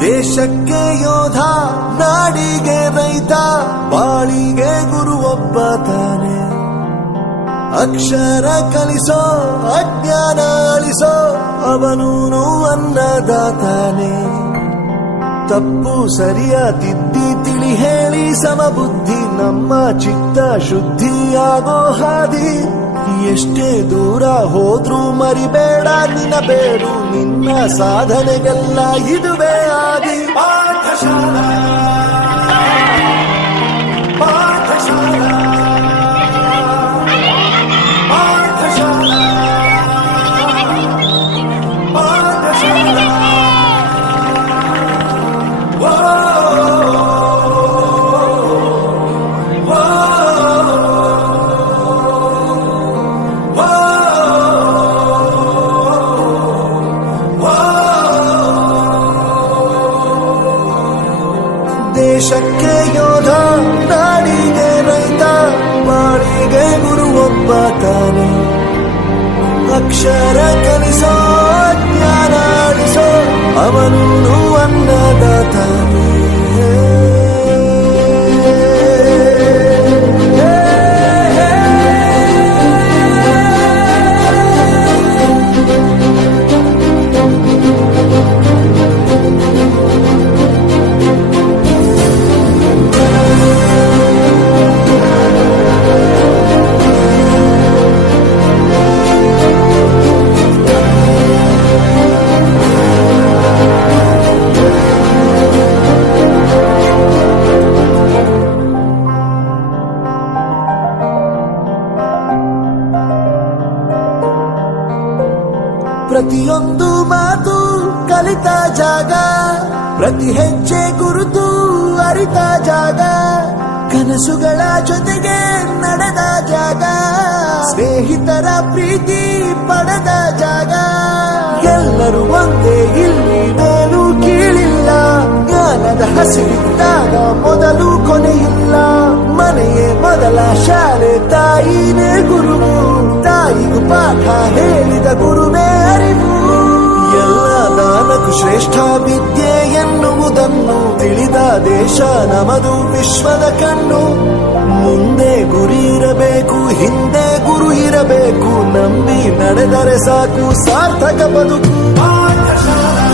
ದೇಶಕ್ಕೆ ಯೋಧ, ನಾಡಿಗೆ ರೈತ, ಬಾಳಿಗೆ ಗುರು ಒಬ್ಬ ತಾನೆ. ಅಕ್ಷರ ಕಲಿಸೋ, ಅಜ್ಞಾನ ಅಳಿಸೋ, ಅವನೂನು ಅನ್ನದಾತಾನೆ. ತಪ್ಪು ಸರಿಯ ತಿದ್ದಿ ತಿಳಿ ಹೇಳಿ ಸಮಬುದ್ಧಿ, ನಮ್ಮ ಚಿತ್ತ ಶುದ್ಧಿಯಾಗೋ ಹಾದಿ. ಎಷ್ಟೇ ದೂರ ಹೋದ್ರೂ ಮರಿಬೇಡ ನಿನಬೇಡು, ನಿನ್ನ ಸಾಧನೆಗೆಲ್ಲ ಇದುವೇ ಆದಿ. ಪಾಠಶಾಲಾ ಪಾಠಶಾಲಾ ಪಾಠಶಾಲಾ ಪಾಠಶಾಲಾ. ದೇಶಕ್ಕೆ ಯೋಧ, ನಾಡಿಗೆ ರೈತ, ಬಾಳಿಗೆ ಗುರು ಒಬ್ಬ ತಾನೆ. ಅಕ್ಷರ ಕಲಿಸೋ, ಜ್ಞಾನ ಅಳಿಸೋ, ಅವನೂನು ಅನ್ನದಾತಾನೆ. ಪ್ರತಿಯೊಂದು ಮಾತು ಕಲಿತ ಜಾಗ, ಪ್ರತಿ ಹೆಜ್ಜೆ ಗುರುತು ಅರಿತ ಜಾಗ, ಕನಸುಗಳ ಜೊತೆಗೆ ನಡೆದ ಜಾಗ, ಸ್ನೇಹಿತರ ಪ್ರೀತಿ ಪಡೆದ ಜಾಗ. ಎಲ್ಲರೂ ಒಂದೇ, ಇಲ್ಲಿ ಮೇಲೂ ಕೀಳಿಲ್ಲ, ಜ್ಞಾನದ ಹಸಿರಿದ್ದಾಗ ಮೊದಲು ಕೊನೆಯಿಲ್ಲ. ಮನೆಯೇ ಮೊದಲ ಶಾಲೆ, ತಾಯಿನೇ ಗುರುವು, ತಾಯಿಗೂ ಪಾಠ ಹೇಳಿದ ಗುರುವೇ ಅರಿವು. ಎಲ್ಲ ದಾನಕ್ಕೂ ಶ್ರೇಷ್ಠ ವಿದ್ಯೆ ಎನ್ನುವುದನ್ನು ತಿಳಿದ ದೇಶ ನಮದು, ವಿಶ್ವದ ಕಣ್ಣು. ಮುಂದೆ ಗುರಿ ಇರಬೇಕು, ಹಿಂದೆ ಗುರು ಇರಬೇಕು, ನಂಬಿ ನಡೆದರೆ ಸಾಕು ಸಾರ್ಥಕ ಬದುಕು. ಪಾಠಶಾಲಾ